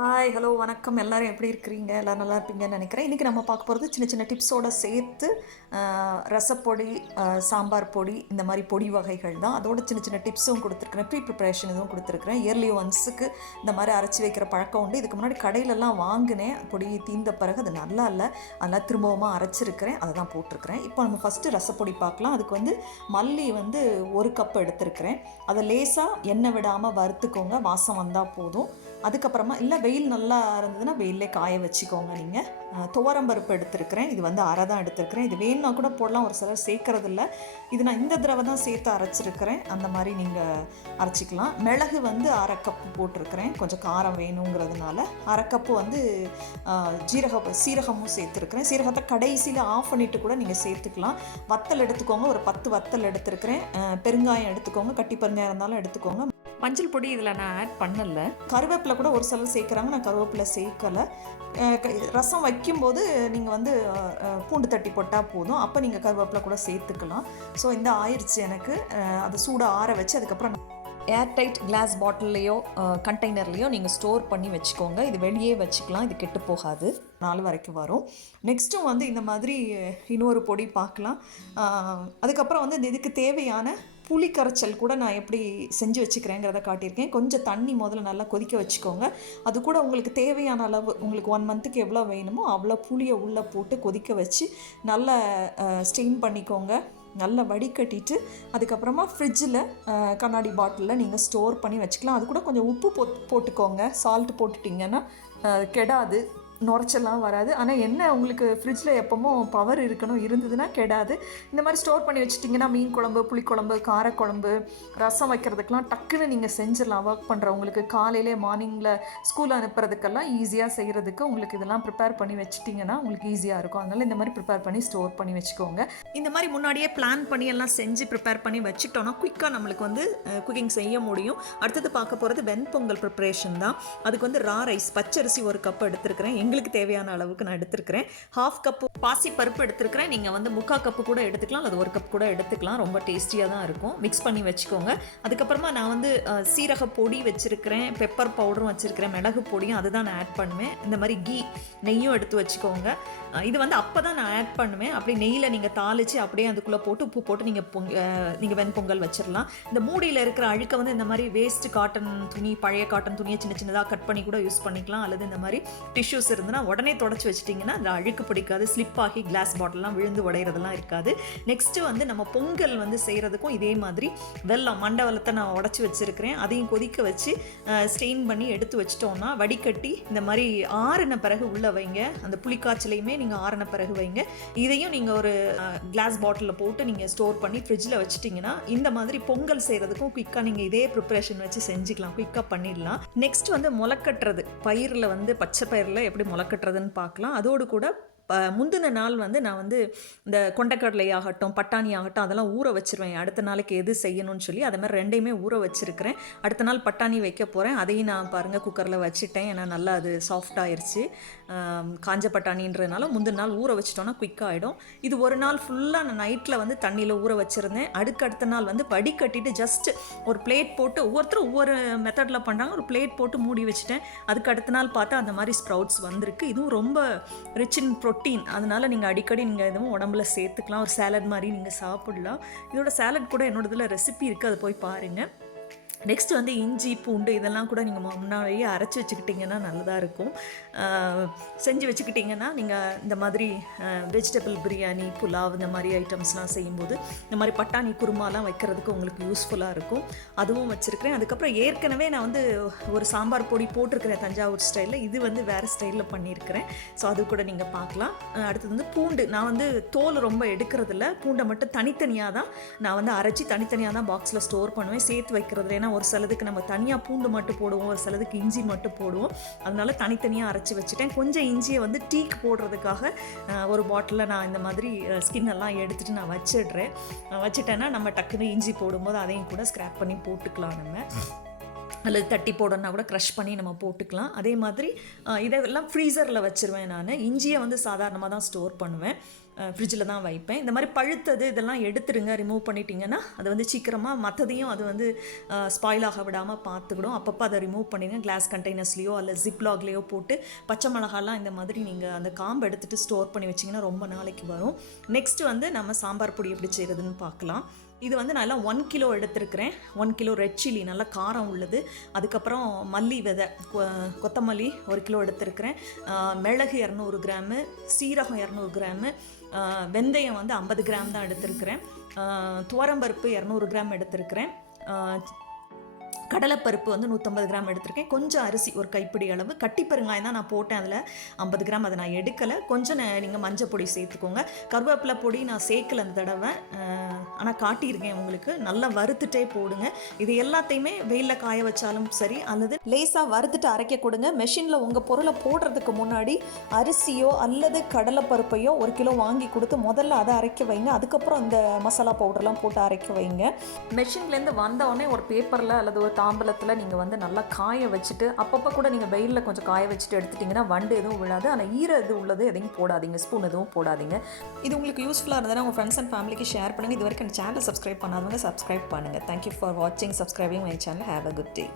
Hi hello வணக்கம். எல்லோரும் எப்படி இருக்கிறீங்க? எல்லோரும் நல்லா இருப்பீங்கன்னு நினைக்கிறேன். இன்றைக்கி நம்ம பார்க்க போகிறது சின்ன சின்ன டிப்ஸோடு சேர்த்து ரசப்பொடி, சாம்பார் பொடி, இந்த மாதிரி பொடி வகைகள் தான். அதோட சின்ன சின்ன டிப்ஸும் கொடுத்துருக்குறேன். ப்ரிப்பரேஷன் இதுவும் கொடுத்துருக்குறேன். இயர்லி ஒன்ஸுக்கு இந்த மாதிரி அரைச்சி வைக்கிற பழக்கம் உண்டு. இதுக்கு முன்னாடி கடையிலலாம் வாங்கினேன். பொடி தீர்ந்த பிறகு அது நல்லா இல்லை, அதெல்லாம் திரும்பவும் அரைச்சிருக்கிறேன். அதை தான் போட்டிருக்கிறேன். இப்போ நம்ம ஃபஸ்ட்டு ரசப்பொடி பார்க்கலாம். அதுக்கு வந்து மல்லி வந்து 1 கப் எடுத்துருக்கிறேன். அதை லேசாக எண்ணெய் விடாமல் வறுத்துக்கோங்க, வாசம் வந்தால் போதும். அதுக்கப்புறமா இல்லை வெயில் நல்லா இருந்ததுன்னா வெயிலே காய வச்சுக்கோங்க. நீங்கள் துவரம்பருப்பு எடுத்துருக்கிறேன். இது வந்து அரை தான் எடுத்துருக்கிறேன். இது வேணுன்னா கூட போடலாம், ஒரு சிலர் சேர்க்கறதில்ல. இது நான் இந்த தடவை தான் சேர்த்து அரைச்சிருக்கிறேன். அந்த மாதிரி நீங்கள் அரைச்சிக்கலாம். மிளகு வந்து 1/2 கப்பு போட்டிருக்கிறேன், கொஞ்சம் காரம் வேணுங்கிறதுனால. 1/2 கப்பு வந்து சீரகமும் சேர்த்துருக்கிறேன். சீரகத்தை கடைசியில் ஆஃப் பண்ணிவிட்டு கூட நீங்கள் சேர்த்துக்கலாம். வத்தல் எடுத்துக்கோங்க, ஒரு 10 வத்தல் எடுத்துருக்கிறேன். பெருங்காயம் எடுத்துக்கோங்க, கட்டி பெருங்காயம் இருந்தாலும் எடுத்துக்கோங்க. மஞ்சள் பொடி இதில் நான் ஆட் பண்ணலை. கருவேப்பிலை கூட ஒரு சிலர் சேர்க்குறாங்க, நான் கருவேப்பிலை சேர்க்கலை. ரசம் வைக்கும்போது நீங்கள் வந்து பூண்டு தட்டி போட்டால் போதும், அப்போ நீங்கள் கருவேப்பிலை கூட சேர்த்துக்கலாம். ஸோ இந்த ஆயிடுச்சு எனக்கு. அதை சூடாக ஆற வச்சு அதுக்கப்புறம் ஏர்டைட் கிளாஸ் பாட்டில்லையோ கண்டெய்னர்லேயோ நீங்கள் ஸ்டோர் பண்ணி வச்சுக்கோங்க. இது வெளியே வச்சுக்கலாம், இது கெட்டு போகாது, 4 வரைக்கும் வரும். நெக்ஸ்ட்டும் வந்து இந்த மாதிரி இன்னொரு பொடி பார்க்கலாம். அதுக்கப்புறம் வந்து இதுக்கு தேவையான புளி கரைச்சல் கூட நான் எப்படி செஞ்சு வச்சுக்கிறேங்கிறத காட்டியிருக்கேன். கொஞ்சம் தண்ணி முதல்ல நல்லா கொதிக்க வச்சுக்கோங்க. அது கூட உங்களுக்கு தேவையான அளவு, உங்களுக்கு 1 மந்த்துக்கு எவ்வளோ வேணுமோ அவ்வளோ புளியை உள்ளே போட்டு கொதிக்க வச்சு நல்லா ஸ்டெயின் பண்ணிக்கோங்க. நல்லா வடிகட்டிட்டு அதுக்கப்புறமா ஃப்ரிட்ஜில் கண்ணாடி பாட்டிலில் நீங்கள் ஸ்டோர் பண்ணி வச்சுக்கலாம். அது கூட கொஞ்சம் உப்பு போட்டுக்கோங்க. சால்ட் போட்டுட்டிங்கன்னா கெடாது, நுரைச்செல்லாம் வராது. ஆனால் என்ன, உங்களுக்கு ஃப்ரிட்ஜில் எப்போவும் பவர் இருக்கணும், இருந்ததுன்னா கெடாது. இந்த மாதிரி ஸ்டோர் பண்ணி வச்சுட்டிங்கன்னா மீன் குழம்பு, புளிக்குழம்பு, காரக்குழம்பு, ரசம் வைக்கிறதுக்கெலாம் டக்குன்னு நீங்கள் செஞ்சிடலாம். ஒர்க் பண்ணுறவங்களுக்கு காலையிலே மார்னிங்கில் ஸ்கூல் அனுப்புறதுக்கெல்லாம் ஈஸியாக செய்கிறதுக்கு உங்களுக்கு இதெல்லாம் ப்ரிப்பேர் பண்ணி வச்சுட்டிங்கன்னா உங்களுக்கு ஈஸியாக இருக்கும். அதனால் இந்த மாதிரி ப்ரிப்பேர் பண்ணி ஸ்டோர் பண்ணி வச்சுக்கோங்க. இந்த மாதிரி முன்னாடியே பிளான் பண்ணி எல்லாம் செஞ்சு ப்ரிப்பேர் பண்ணி வச்சுட்டோன்னா குயிக்காக நம்மளுக்கு வந்து குக்கிங் செய்ய முடியும். அடுத்தது பார்க்க போகிறது வெண்பொங்கல் ப்ரிப்பரேஷன் தான். அதுக்கு வந்து ரா ரைஸ், பச்சரிசி 1 கப் எடுத்துருக்கிறேன். எங்களுக்கு தேவையான அளவுக்கு நான் எடுத்துருக்கிறேன். 1/2 கப்பு பாசி பருப்பு எடுத்துருக்கிறேன். நீங்கள் வந்து 3/4 கப்பு கூட எடுத்துக்கலாம், அல்லது 1 கப் கூட எடுத்துக்கலாம். ரொம்ப டேஸ்டியாக தான் இருக்கும். மிக்ஸ் பண்ணி வச்சுக்கோங்க. அதுக்கப்புறமா நான் வந்து சீரக பொடி வச்சுருக்கிறேன், பெப்பர் பவுடரும் வச்சுருக்கிறேன், மிளகு பொடியும் அதுதான் நான் ஆட் பண்ணுவேன். இந்த மாதிரி நெய்யும் எடுத்து வச்சுக்கோங்க. இது வந்து அப்போ தான் நான் ஆட் பண்ணுவேன். அப்படி நெய்யில் நீங்கள் தாளித்து அப்படியே அதுக்குள்ளே போட்டு உப்பு போட்டு நீங்கள் வெண்பொங்கல் வச்சிடலாம். இந்த மூடியில் இருக்கிற அழுக்க வந்து இந்த மாதிரி வேஸ்ட் காட்டன் துணி, பழைய காட்டன் துணியை சின்ன சின்னதாக கட் பண்ணி கூட யூஸ் பண்ணிக்கலாம். அல்லது இந்த மாதிரி டிஷ்யூஸ் இருந்துன்னா உடனே தொடச்சி வச்சிட்டிங்கன்னா அந்த அழுக்கு பிடிக்காது, ஸ்லிப் ஆகி கிளாஸ் பாட்டில்லாம் விழுந்து உடையிறதெல்லாம் இருக்காது. நெக்ஸ்ட்டு வந்து நம்ம பொங்கல் வந்து செய்கிறதுக்கும் இதே மாதிரி மண்டவெல்லத்தை நான் உடச்சி வச்சுருக்கிறேன். அதையும் கொதிக்க வச்சு ஸ்டெயின் பண்ணி எடுத்து வச்சிட்டோன்னா வடிகட்டி இந்த மாதிரி ஆறின பிறகு உள்ளே வைங்க. அந்த புளிக்காய்ச்சலையுமே நீங்கள் ஆறின பிறகு வைங்க. இதையும் நீங்கள் ஒரு கிளாஸ் பாட்டிலில் போட்டு நீங்கள் ஸ்டோர் பண்ணி ஃப்ரிட்ஜில் வச்சுட்டிங்கன்னா இந்த மாதிரி பொங்கல் செய்கிறதுக்கும் குயிக்காக நீங்கள் இதே ப்ரிப்பரேஷன் வச்சு செஞ்சுக்கலாம், குயிக்காக பண்ணிடலாம். நெக்ஸ்ட் வந்து முளைக்கட்டுறது, பயிரில் வந்து பச்சை பயிரில் எப்படி முளைக்கட்டுறதுன்னு பார்க்கலாம். அதோடு கூட முந்தின நாள் வந்து நான் வந்து இந்த கொண்டைக்கடலை ஆகட்டும், பட்டாணி ஆகட்டும், அதெல்லாம் ஊற வச்சுருவேன். அடுத்த நாளைக்கு எது செய்யணும்னு சொல்லி அது மாதிரி 2யுமே ஊற வச்சுருக்கிறேன். அடுத்த நாள் பட்டாணி வைக்க போகிறேன். அதையும் நான் பாருங்கள் குக்கரில் வச்சுட்டேன். ஏன்னா நல்லா அது சாஃப்டாகிருச்சு. காஞ்ச பட்டாணின்றதுனால முந்தின நாள் ஊற வச்சிட்டோன்னா குயிக்காக ஆகிடும். இது ஒரு நாள் ஃபுல்லாக நான் நைட்டில் வந்து தண்ணியில் ஊற வச்சுருந்தேன். அடுத்த நாள் வந்து வடிகட்டிட்டு ஜஸ்ட் ஒரு பிளேட் போட்டு, ஒவ்வொருத்தரும் ஒவ்வொரு மெத்தடில் பண்ணுறாங்க, ஒரு பிளேட் போட்டு மூடி வச்சுட்டேன். அதுக்கு அடுத்த நாள் பார்த்தா அந்த மாதிரி ஸ்ப்ரவுட்ஸ் வந்திருக்கு. இதுவும் ரொம்ப ரிச் இன் ப்ரோட்டீன். அதனால் நீங்கள் அடிக்கடி நீங்கள் எதுவும் உடம்புல சேர்த்துக்கலாம். ஒரு சாலட் மாதிரி நீங்கள் சாப்பிடலாம். இதோட சாலட் கூட என்னோட இதில் ரெசிபி இருக்குது, அதை போய் பாருங்கள். நெக்ஸ்ட் வந்து இஞ்சி பூண்டு இதெல்லாம் கூட நீங்கள் முன்னாடியே அரைச்சி வச்சுக்கிட்டிங்கன்னா நல்லதாக இருக்கும். செஞ்சு வச்சுக்கிட்டிங்கன்னா நீங்கள் இந்த மாதிரி வெஜிடபிள் பிரியாணி, புலாவ், இந்த மாதிரி ஐட்டம்ஸ்லாம் செய்யும்போது இந்த மாதிரி பட்டாணி குருமாலாம் வைக்கிறதுக்கு உங்களுக்கு யூஸ்ஃபுல்லாக இருக்கும். அதுவும் வச்சுருக்கிறேன். அதுக்கப்புறம் ஏற்கனவே நான் வந்து ஒரு சாம்பார் பொடி போட்டிருக்கிறேன் தஞ்சாவூர் ஸ்டைலில். இது வந்து வேறு ஸ்டைலில் பண்ணியிருக்கிறேன். ஸோ அது கூட நீங்கள் பார்க்கலாம். அடுத்தது வந்து பூண்டு, நான் வந்து தோல் ரொம்ப எடுக்கிறதில்ல. பூண்டை மட்டும் தனித்தனியாக தான் நான் வந்து அரைச்சி தனித்தனியாக தான் பாக்ஸில் ஸ்டோர் பண்ணுவேன், சேர்த்து வைக்கிறது. ஏன்னா ஒரு சிலதுக்கு நம்ம தனியாக பூண்டு மட்டும் போடுவோம், ஒரு சிலதுக்கு இஞ்சி மட்டும் போடுவோம். அதனால தனித்தனியாக அரைச்சி வச்சுட்டேன். கொஞ்சம் இஞ்சியை வந்து டீக்கு போடுறதுக்காக ஒரு பாட்டிலில் நான் இந்த மாதிரி ஸ்கின்னெல்லாம் எடுத்துகிட்டு நான் வச்சுட்டேன்னா நம்ம டக்குன்னு இஞ்சி போடும்போது அதையும் கூட ஸ்க்ராப் பண்ணி போட்டுக்கலாம். நம்ம அல்லது தட்டி போடணுன்னா கூட க்ரஷ் பண்ணி நம்ம போட்டுக்கலாம். அதே மாதிரி இதெல்லாம் ஃப்ரீசரில் வச்சுருவேன். நான் இஞ்சியை வந்து சாதாரணமாக தான் ஸ்டோர் பண்ணுவேன். ஃப்ரிட்ஜில் தான் வைப்பேன். இந்த மாதிரி பழுத்தது இதெல்லாம் எடுத்துடுங்க, ரிமூவ் பண்ணிட்டீங்கன்னா அது வந்து சீக்கிரமாக மற்றதையும் அது வந்து ஸ்பாயில் ஆக விடாமல் பார்த்துக்கிடும். அப்பப்போ அதை ரிமூவ் பண்ணிடுங்க. கிளாஸ் கண்டெய்னர்ஸ்லையோ அல்ல ஜிப்லாக்லேயோ போட்டு பச்சை மிளகாலாம் இந்த மாதிரி நீங்கள் அந்த காம்பு எடுத்துகிட்டு ஸ்டோர் பண்ணி வச்சிங்கன்னா ரொம்ப நாளைக்கு வரும். நெக்ஸ்ட்டு வந்து நம்ம சாம்பார் பொடி எப்படி செய்கிறதுன்னு பார்க்கலாம். இது வந்து நல்லா 1 கிலோ எடுத்துருக்கிறேன். 1 கிலோ ரெட் சில்லி நல்லா காரம் உள்ளது. அதுக்கப்புறம் மல்லி விதை, கொத்தமல்லி 1 கிலோ எடுத்துருக்கிறேன். மிளகு 200 கிராமு, சீரகம் 200 கிராமு, வெந்தயம் வந்து 50 கிராம் தான் எடுத்துருக்கிறேன். துவரம்பருப்பு 200 கிராம் எடுத்துருக்கிறேன். கடலைப்பருப்பு வந்து 150 கிராம் எடுத்திருக்கேன். கொஞ்சம் அரிசி ஒரு கைப்பிடி அளவு. கட்டி பெருங்காயம் தான் நான் போட்டேன், அதில் 50 கிராம் அதை நான் எடுக்கலை. கொஞ்சம் நீங்கள் மஞ்சள் பொடி சேர்த்துக்கோங்க. கருவேப்பிலை பொடி நான் சேர்க்கல அந்த தடவை, ஆனால் காட்டியிருக்கேன் உங்களுக்கு. நல்லா வறுத்துட்டே போடுங்க. இது எல்லாத்தையுமே வெயிலில் காய வச்சாலும் சரி, அல்லது லேசாக வறுத்துட்டு அரைக்க கொடுங்க. மெஷினில் உங்கள் பொருளை போடுறதுக்கு முன்னாடி அரிசியோ அல்லது கடலைப்பருப்பையோ 1 கிலோ வாங்கி கொடுத்து முதல்ல அதை அரைக்க வைங்க. அதுக்கப்புறம் இந்த மசாலா பவுடர்லாம் போட்டு அரைக்க வைங்க. மெஷின்லேருந்து வந்தோடனே ஒரு பேப்பரில் அல்லது ஒரு தாம்பலத்தில் நீங்கள் வந்து நல்லா காய வச்சுட்டு, அப்பப்போ கூட நீங்கள் வெயிலில் கொஞ்சம் காய வச்சுட்டு எடுத்துட்டிங்கன்னா வண்டு எதுவும் விழாது. ஆனால் இது உள்ளது எதையும் போடாதீங்க, ஸ்பூன் எதுவும் போடாதீங்க. இது உங்களுக்கு யூஸ்ஃபுல்லாக இருந்ததுன்னா உங்கள் ஃப்ரெண்ட்ஸ் அண்ட் ஃபேமிலிக்கு ஷேர் பண்ணுங்கள். இது வரைக்கும் சேனலை சப்ஸ்கிரைப் பண்ணாதவங்க சப்ஸ்கிரைப் பண்ணுங்கள். தேங்க்யூ ஃபார் வாட்சிங், subscribing my channel. Have a good day.